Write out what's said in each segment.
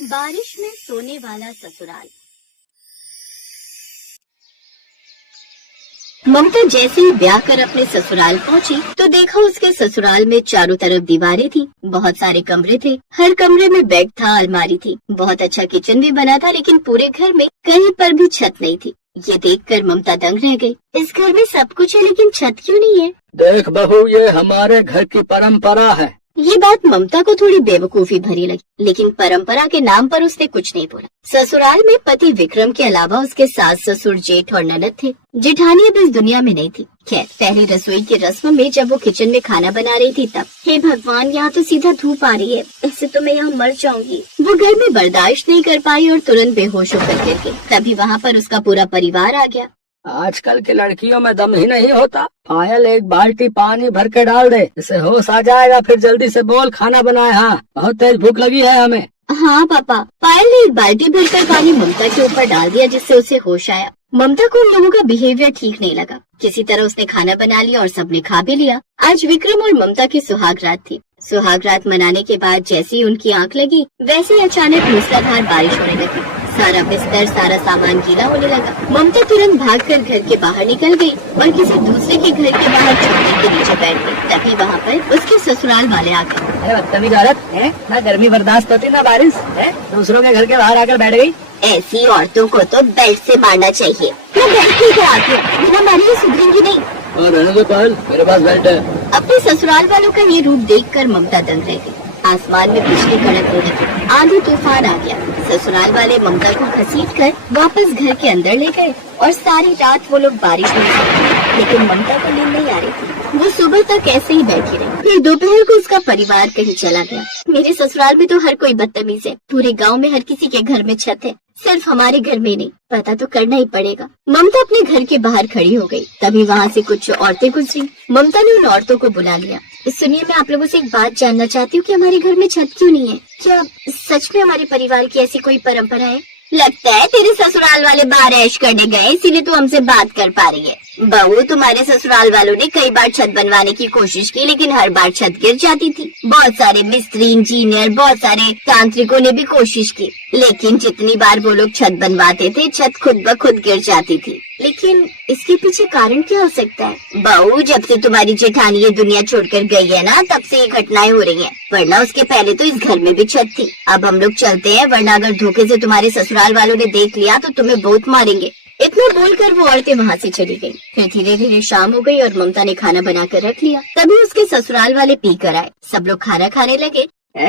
बारिश में सोने वाला ससुराल। ममता जैसे ही ब्याह कर अपने ससुराल पहुंची तो देखा उसके ससुराल में चारों तरफ दीवारें थी, बहुत सारे कमरे थे, हर कमरे में बेड था, अलमारी थी, बहुत अच्छा किचन भी बना था, लेकिन पूरे घर में कहीं पर भी छत नहीं थी। ये देखकर ममता दंग रह गई। इस घर में सब कुछ है लेकिन छत क्यों नहीं है? देख बहू, ये हमारे घर की परंपरा है। ये बात ममता को थोड़ी बेवकूफी भरी लगी, लेकिन परंपरा के नाम पर उसने कुछ नहीं बोला। ससुराल में पति विक्रम के अलावा उसके सास, ससुर, जेठ और ननद थे। जेठानी अब इस दुनिया में नहीं थी। खैर, पहली रसोई की रस्म में जब वो किचन में खाना बना रही थी तब, हे भगवान, यहाँ तो सीधा धूप आ रही है, ऐसे तो मैं यहाँ मर जाऊंगी। वो घर में बर्दाश्त नहीं कर पाई और तुरंत बेहोश होकर गिर गई। तभी वहाँ पर उसका पूरा परिवार आ गया। आजकल की लड़कियों में दम ही नहीं होता। पायल, एक बाल्टी पानी भर के डाल दे, इससे होश आ जाएगा। फिर जल्दी से बोल, खाना बनाए। हाँ, बहुत तेज भूख लगी है हमें। हाँ पापा। पायल ने एक बाल्टी भरकर पानी ममता के ऊपर डाल दिया, जिससे उसे होश आया। ममता को उन लोगों का बिहेवियर ठीक नहीं लगा। किसी तरह उसने खाना बना लिया और सबने खा भी लिया। आज विक्रम और ममता की सुहाग रात थी। सुहाग रात मनाने के बाद जैसे ही उनकी आंख लगी, वैसे ही अचानक मूसलाधार बारिश होने लगी। सारा बिस्तर, सारा सामान गीला होने लगा। ममता तुरंत भागकर घर के बाहर निकल गई और किसी दूसरे के घर के बाहर छप्पर के नीचे बैठ गई। तभी वहाँ पर उसके ससुराल वाले आ गए। अरे बदतमीज औरत है, ना गर्मी बर्दाश्त होती ना बारिश है, दूसरों के घर के बाहर आकर बैठ गई। ऐसी औरतों को तो बेल्ट से मारना चाहिए। मैं बेल्ट लेकर आती हूँ, बिना मारे ये सुधरेंगी नहीं। और रहने दो पायल, मेरे पास बेल्ट है। अपने ससुराल वालों का ये रूप देखकर ममता दंग रह गई। आसमान में बिजली कड़कने लगी, आंधी तूफान आ गया। ससुराल वाले ममता को घसीटकर वापस घर के अंदर ले गए और सारी रात वो लोग बारिश में सोए। लेकिन ममता को नींद नहीं आ रही थी। वो सुबह तक ऐसे ही बैठी रही। फिर दोपहर को उसका परिवार कहीं चला गया। मेरे ससुराल में तो हर कोई बदतमीज है। पूरे गांव में हर किसी के घर में छत है, सिर्फ हमारे घर में नहीं। पता तो करना ही पड़ेगा। ममता अपने घर के बाहर खड़ी हो गई। तभी वहाँ से कुछ औरतें गुजरी। ममता ने उन औरतों को बुला लिया। सुनिए, मैं आप लोगों से एक बात जानना चाहती हूँ कि हमारे घर में छत क्यों नहीं है? क्या सच में हमारे परिवार की ऐसी कोई परंपरा है? लगता है तेरे ससुराल वाले बाहर ऐश करने गए, इसीलिए तू हमसे बात कर पा रही है। बहू, तुम्हारे ससुराल वालों ने कई बार छत बनवाने की कोशिश की, लेकिन हर बार छत गिर जाती थी। बहुत सारे मिस्त्री, इंजीनियर, बहुत सारे तांत्रिकों ने भी कोशिश की, लेकिन जितनी बार वो लोग छत बनवाते थे, छत खुद ब खुद गिर जाती थी। लेकिन इसके पीछे कारण क्या हो सकता है? बहू, जब से तुम्हारी जेठानी ये दुनिया छोड़कर गई है ना, तब से ये घटनाएं हो रही हैं। वरना उसके पहले तो इस घर में भी छत थी। अब हम लोग चलते हैं, वरना अगर धोखे से तुम्हारे ससुराल वालों ने देख लिया तो तुम्हें बहुत मारेंगे। इतना बोलकर वो औरतें वहाँ से चली गयी। फिर धीरे धीरे शाम हो गई और ममता ने खाना बनाकर रख लिया। तभी उसके ससुराल वाले पी कर आए। सब लोग खाना खाने लगे।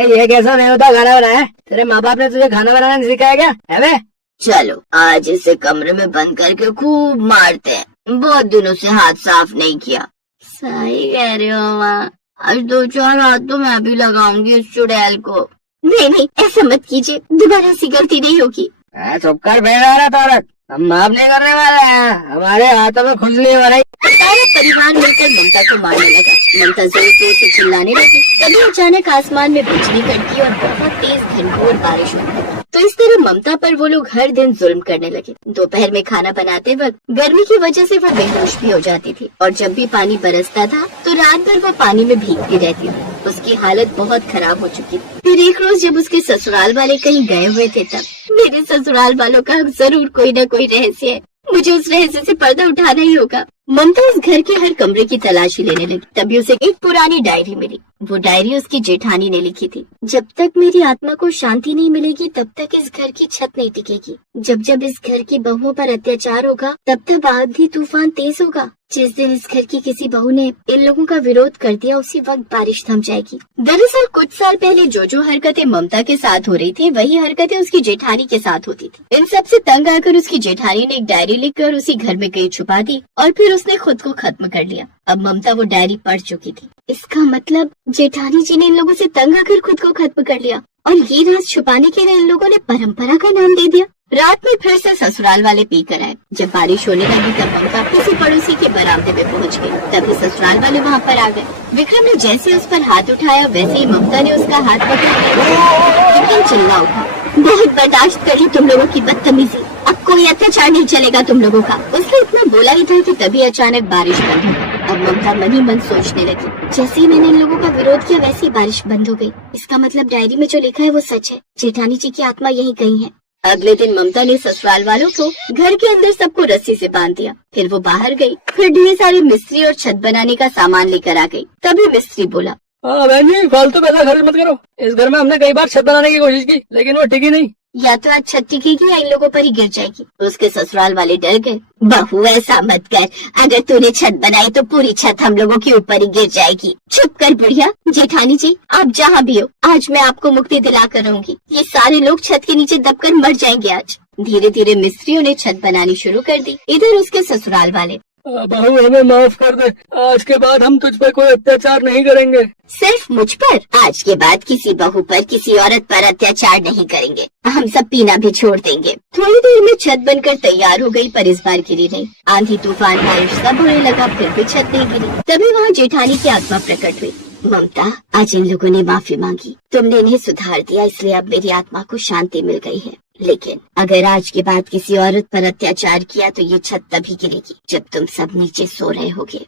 ये कैसा नहीं होता खाना बनाया? तेरे माँ बाप ने तुझे खाना बनाना नहीं सिखाया क्या? है चलो आज इसे कमरे में बंद करके खूब मारते हैं, बहुत दिनों से हाथ साफ नहीं किया। सही कह रहे हो माँ, आज 2-4 हाथ तो मैं भी लगाऊंगी इस चुड़ैल को। नहीं, ऐसा मत कीजिए, दोबारा ऐसी गलती नहीं होगी। चुप कर बेगारत औरत, हम माफ नहीं करने वाले हैं। हमारे हाथों में खुजली हो रही। सारा परिवार मिलकर ममता को मारने लगा। ममता जोर जोर से चिल्लाने लगी। तभी अचानक आसमान में बिजली कड़की और बहुत तेज घनघोर बारिश हुई। तो इस तरह ममता पर वो लोग हर दिन जुल्म करने लगे। दोपहर में खाना बनाते वक्त गर्मी की वजह से वो बेहोश भी हो जाती थी, और जब भी पानी बरसता था तो रात भर वो पानी में भीगती रहती थी। उसकी हालत बहुत खराब हो चुकी थी। फिर एक रोज जब उसके ससुराल वाले कहीं गए हुए थे, तब मेरे ससुराल वालों का जरूर कोई न कोई रहस्य है, मुझे उस रहस्य से पर्दा उठाना ही होगा। ममता उस घर के हर कमरे की तलाशी लेने लगी। तभी उसे एक पुरानी डायरी मिली। वो डायरी उसकी जेठानी ने लिखी थी। जब तक मेरी आत्मा को शांति नहीं मिलेगी, तब तक इस घर की छत नहीं टिकेगी। जब जब इस घर की बहुओं पर अत्याचार होगा, तब तक आंधी तूफान तेज होगा। जिस दिन इस घर की किसी बहू ने इन लोगों का विरोध कर दिया, उसी वक्त बारिश थम जाएगी। दरअसल कुछ साल पहले जो हरकतें ममता के साथ हो रही थी, वही हरकतें उसकी जेठानी के साथ होती थी। इन सब से तंग आकर उसकी जेठानी ने एक डायरी लिखकर उसी घर में कहीं छुपा दी और फिर उसने खुद को खत्म कर लिया। अब ममता वो डायरी पढ़ चुकी थी। इसका मतलब जेठानी जी ने इन लोगों से तंग आकर खुद को खत्म कर लिया, और ये राज छुपाने के लिए इन लोगों ने परंपरा का नाम दे दिया। रात में फिर से ससुराल वाले पी कर आए। जब बारिश होने लगी तब ममता किसी पड़ोसी के बरामदे में पहुंच गई। तभी ससुराल वाले वहाँ पर आ गए। विक्रम ने जैसे उस पर हाथ उठाया, वैसे ही ममता ने उसका हाथ पकड़ लिया। विक्रम चिल्ला उठा, बहुत बर्दाश्त करी तुम लोगों की बदतमीजी, अब कोई अत्याचार नहीं चलेगा तुम लोगों का। उसने इतना बोला ही था कि तभी अचानक बारिश बंद हो गई। अब ममता मन ही मन सोचने लगी, जैसे ही मैंने इन लोगों का विरोध किया वैसे ही बारिश बंद हो गई। इसका मतलब डायरी में जो लिखा है वो सच है, जेठानी जी की आत्मा यहीं कहीं है। अगले दिन ममता ने ससुराल वालों को घर के अंदर सबको रस्सी से बांध दिया। फिर वो बाहर गई, फिर ढेर सारे मिस्त्री और छत बनाने का सामान लेकर आ गई। तभी मिस्त्री बोला, बहन जी फालतू पैसा खर्च मत करो। इस घर में हमने कई बार छत बनाने की कोशिश की लेकिन वो टिकी नहीं। या तो आज छत टिकेगी या इन लोगों पर ही गिर जाएगी। उसके ससुराल वाले डर गए। बहू ऐसा मत कर, अगर तूने छत बनाई तो पूरी छत हम लोगों के ऊपर ही गिर जाएगी। चुप कर बुढ़िया। जेठानी जी आप जहाँ भी हो, आज मैं आपको मुक्ति दिला कर रहूंगी। ये सारे लोग छत के नीचे दबकर मर जाएंगे आज। धीरे धीरे मिस्त्रियों ने छत बनानी शुरू कर दी। इधर उसके ससुराल वाले, बहू हमें माफ कर दे, आज के बाद हम तुझ पर कोई अत्याचार नहीं करेंगे। सिर्फ मुझ पर? आज के बाद किसी बहू पर, किसी औरत पर अत्याचार नहीं करेंगे। हम सब पीना भी छोड़ देंगे। थोड़ी देर में छत बनकर तैयार हो गई, पर इस बार गिरी नहीं। आंधी तूफान बारिश सब होने लगा, फिर भी छत नहीं गिरी। तभी वहाँ जेठानी की आत्मा प्रकट हुई। ममता, आज इन लोगों ने माफी मांगी, तुमने इन्हें सुधार दिया, इसलिए अब मेरी आत्मा को शांति मिल गई है। लेकिन अगर आज के बाद किसी औरत पर अत्याचार किया तो ये छत तभी गिरेगी जब तुम सब नीचे सो रहे होगे।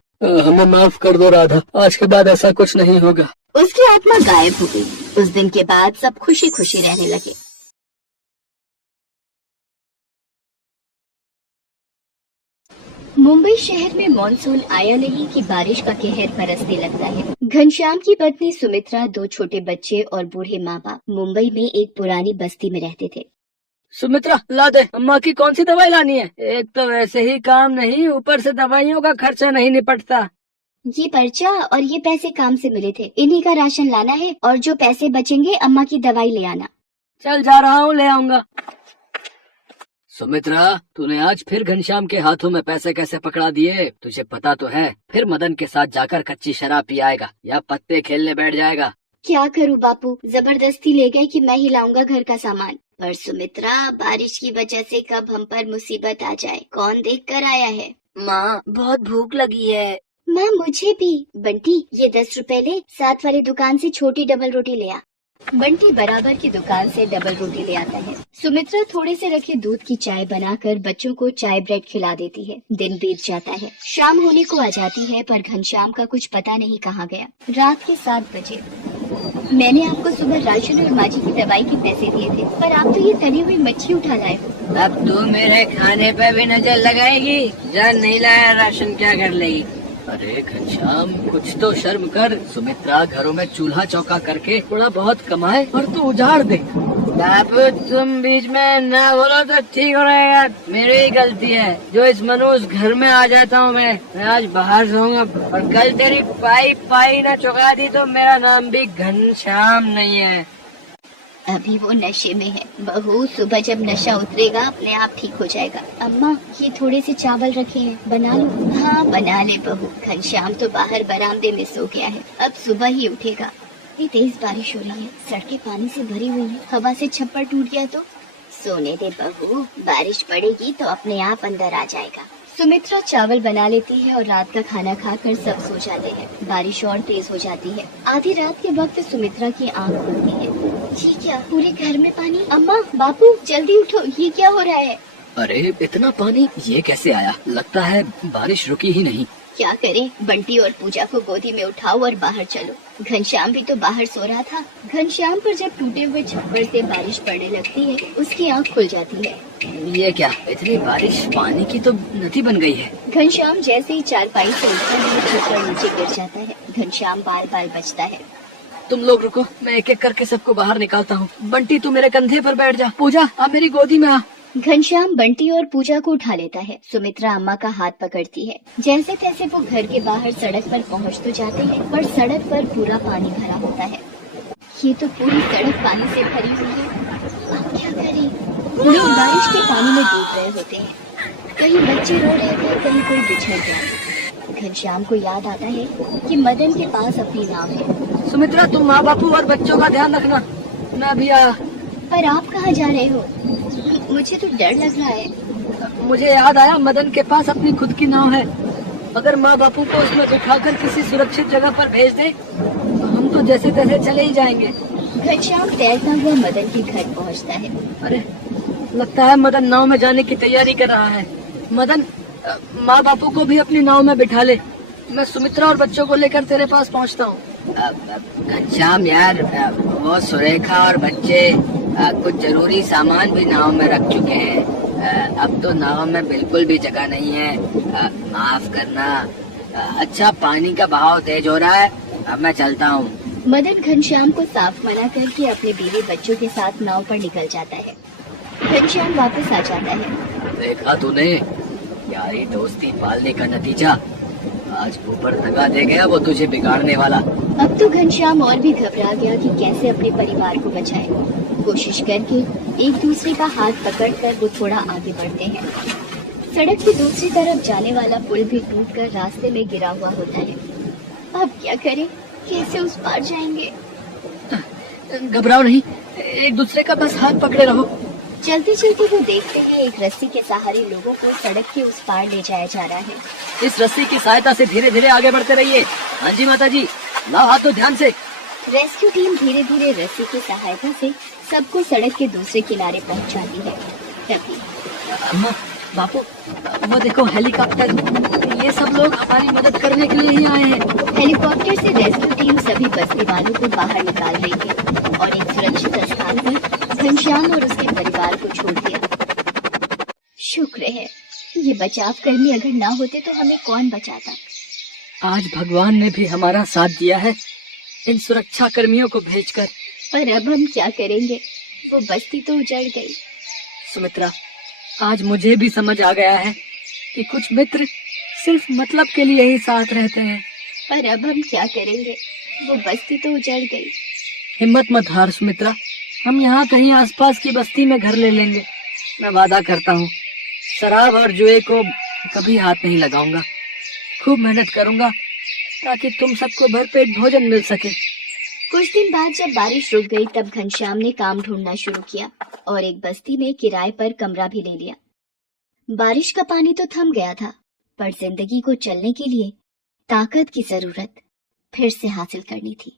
हमें माफ कर दो राधा, आज के बाद ऐसा कुछ नहीं होगा। उसकी आत्मा गायब हो गई। उस दिन के बाद सब खुशी खुशी रहने लगे। मुंबई शहर में मॉनसून आया नहीं कि बारिश का कहर बरसने लगता है। घनश्याम की पत्नी सुमित्रा, 2 छोटे बच्चे और बूढ़े माँ बाप मुंबई में एक पुरानी बस्ती में रहते थे। सुमित्रा ला दे, अम्मा की कौन सी दवाई लानी है? एक तो वैसे ही काम नहीं, ऊपर से दवाइयों का खर्चा नहीं निपटता। ये पर्चा और ये पैसे काम से मिले थे, इन्हीं का राशन लाना है और जो पैसे बचेंगे अम्मा की दवाई ले आना। चल जा रहा हूँ, ले आऊंगा। सुमित्रा, तूने आज फिर घनश्याम के हाथों में पैसे कैसे पकड़ा दिए? तुझे पता तो है फिर मदन के साथ जाकर कच्ची शराब पी आएगा या पत्ते खेलने बैठ जाएगा। क्या करूँ बापू, जबरदस्ती ले गए कि मैं ही लाऊंगा घर का सामान। पर सुमित्रा, बारिश की वजह से कब हम पर मुसीबत आ जाए, कौन देख कर आया है। माँ, बहुत भूख लगी है। माँ, मुझे भी। बंटी, ये 10 रुपए ले, साथ वाली दुकान से छोटी डबल रोटी ले आ। बंटी बराबर की दुकान से डबल रोटी ले आता है। सुमित्रा थोड़े से रखे दूध की चाय बनाकर बच्चों को चाय ब्रेड खिला देती है। दिन बीत जाता है, शाम होने को आ जाती है, पर घनश्याम का कुछ पता नहीं कहाँ गया। रात के 7 बजे। मैंने आपको सुबह राशन और माँ जी की दवाई के पैसे दिए थे, पर आप तो ये तली हुई मच्छी उठा लाए हो। अब तू मेरे खाने पे भी नजर लगाएगी? जान नहीं लाया राशन क्या कर लेगी? अरे घनश्याम, कुछ तो शर्म कर। सुमित्रा घरों में चूल्हा चौका करके थोड़ा बहुत कमाए और तू उजाड़ दे। बापू, तुम बीच में ना बोलो तो ठीक हो रहेगा। मेरी ही गलती है जो इस मनुष्य घर में आ जाता हूँ। मैं आज बाहर सोऊंगा और कल तेरी पाई ना चुका दी तो मेरा नाम भी घनश्याम नहीं है। अभी वो नशे में है। बहू, सुबह जब नशा उतरेगा अपने आप ठीक हो जाएगा। अम्मा, ये थोड़े से चावल रखे हैं, बना लो। हाँ बना ले बहू। घनश्याम तो बाहर बरामदे में सो गया है, अब सुबह ही उठेगा। ये तेज बारिश हो रही है, सड़कें पानी से भरी हुई है, हवा से छप्पर टूट गया तो। सोने दे बहू, बारिश पड़ेगी तो अपने आप अंदर आ जाएगा। सुमित्रा चावल बना लेती है और रात का खाना खाकर सब सो जाते हैं। बारिश और तेज हो जाती है। आधी रात के वक्त सुमित्रा की आंख खुलती है। ये क्या, पूरे घर में पानी। अम्मा, बापू, जल्दी उठो, ये क्या हो रहा है? अरे इतना पानी ये कैसे आया? लगता है बारिश रुकी ही नहीं। क्या करें, बंटी और पूजा को गोदी में उठाओ और बाहर चलो। घनश्याम भी तो बाहर सो रहा था। घनश्याम पर जब टूटे हुए छप्पर से बारिश पड़ने लगती है, उसकी आंख खुल जाती है। ये क्या, इतनी बारिश, पानी की तो नदी बन गई है। घनश्याम जैसे ही चारपाई से उठता है, छप्पर नीचे गिर जाता है। घनश्याम बाल बाल बचता है। तुम लोग रुको, मैं एक एक करके सबको बाहर निकालता हूँ। बंटी, तू मेरे कंधे पर बैठ जा। पूजा, आप मेरी गोदी में आ। घनश्याम बंटी और पूजा को उठा लेता है। सुमित्रा अम्मा का हाथ पकड़ती है। जैसे तैसे वो घर के बाहर सड़क पर पहुंच तो जाते हैं, पर सड़क पर पूरा पानी भरा होता है। ये तो पूरी सड़क पानी से भरी हुई है। अब क्या करें? लोग बारिश के पानी में डूब रहे होते हैं। कहीं बच्चे रो रहे थे, कहीं कोई बिछड़ गया। घनश्याम को याद आता है कि मदन के पास अपनी नाव है। सुमित्रा, तुम माँ बापू और बच्चों का ध्यान रखना, मैं भी आया। पर आप कहाँ जा रहे हो? मुझे तो डर लग रहा है। मुझे याद आया, मदन के पास अपनी खुद की नाव है। अगर माँ बापू को उसमें उठाकर किसी सुरक्षित जगह पर भेज दे, तो हम तो जैसे तैसे चले ही जाएंगे। घनश्याम तैरता हुआ मदन के घर पहुंचता है। अरे, लगता है मदन नाव में जाने की तैयारी कर रहा है। मदन, माँ बापू को भी अपनी नाव में बिठा ले। मैं सुमित्रा और बच्चों को लेकर तेरे पास पहुंचता हूँ। घनश्याम यार, वो सुरेखा और बच्चे कुछ जरूरी सामान भी नाव में रख चुके हैं। अब तो नाव में बिल्कुल भी जगह नहीं है। माफ करना। अच्छा, पानी का बहाव तेज हो रहा है, अब मैं चलता हूँ। मदन घनश्याम को साफ मना करके अपने बीवी बच्चों के साथ नाव पर निकल जाता है। घनश्याम वापस आ जाता है। देखा तूने, यारी दोस्ती पालने का नतीजा। आज ऊपर दगा दे गया वो तुझे बिगाड़ने वाला। अब तो घनश्याम और भी घबरा गया कि कैसे अपने परिवार को बचाए। कोशिश करके एक दूसरे का हाथ पकड़कर वो थोड़ा आगे बढ़ते हैं। सड़क की दूसरी तरफ जाने वाला पुल भी टूटकर रास्ते में गिरा हुआ होता है। अब क्या करें, कैसे उस पार जाएंगे? घबराओ नहीं, एक दूसरे का बस हाथ पकड़े रहो। चलते चलते वो देखते हैं एक रस्सी के सहारे लोगों को सड़क के उस पार ले जाया जा रहा है। इस रस्सी की सहायता से धीरे धीरे आगे बढ़ते रहिए। हाँ जी माता जी, लाओ हाथ तो ध्यान से। रेस्क्यू टीम धीरे धीरे रस्सी की सहायता से सबको सड़क के दूसरे किनारे पहुंचाती है। तभी अम्मा, बापू, वो देखो हेलीकॉप्टर। ये सब लोग हमारी मदद करने के लिए ही आए हैं। हेलीकॉप्टर से रेस्क्यू टीम सभी बस्ती वालों को बाहर निकाल रही है और एक सुरक्षित स्थान पर घनश्याम और उसके परिवार को छोड़ दिया। शुक्र है, ये बचाव कर्मी अगर ना होते तो हमें कौन बचाता। आज भगवान ने भी हमारा साथ दिया है इन सुरक्षा कर्मियों को भेजकर। पर अब हम क्या करेंगे, वो बस्ती तो उजड़ गई। सुमित्रा, आज मुझे भी समझ आ गया है कि कुछ मित्र सिर्फ मतलब के लिए ही साथ रहते हैं। पर अब हम क्या करेंगे, वो बस्ती तो उजड़ गई। हिम्मत मत हार सुमित्रा, हम यहाँ कहीं आसपास की बस्ती में घर ले लेंगे। मैं वादा करता हूँ, शराब और जुए को कभी हाथ नहीं लगाऊंगा। खूब मेहनत करूंगा ताकि तुम सबको भरपेट भोजन मिल सके। कुछ दिन बाद जब बारिश रुक गई तब घनश्याम ने काम ढूंढना शुरू किया और एक बस्ती में किराए पर कमरा भी ले लिया। बारिश का पानी तो थम गया था, पर जिंदगी को चलने के लिए ताकत की जरूरत फिर से हासिल करनी थी।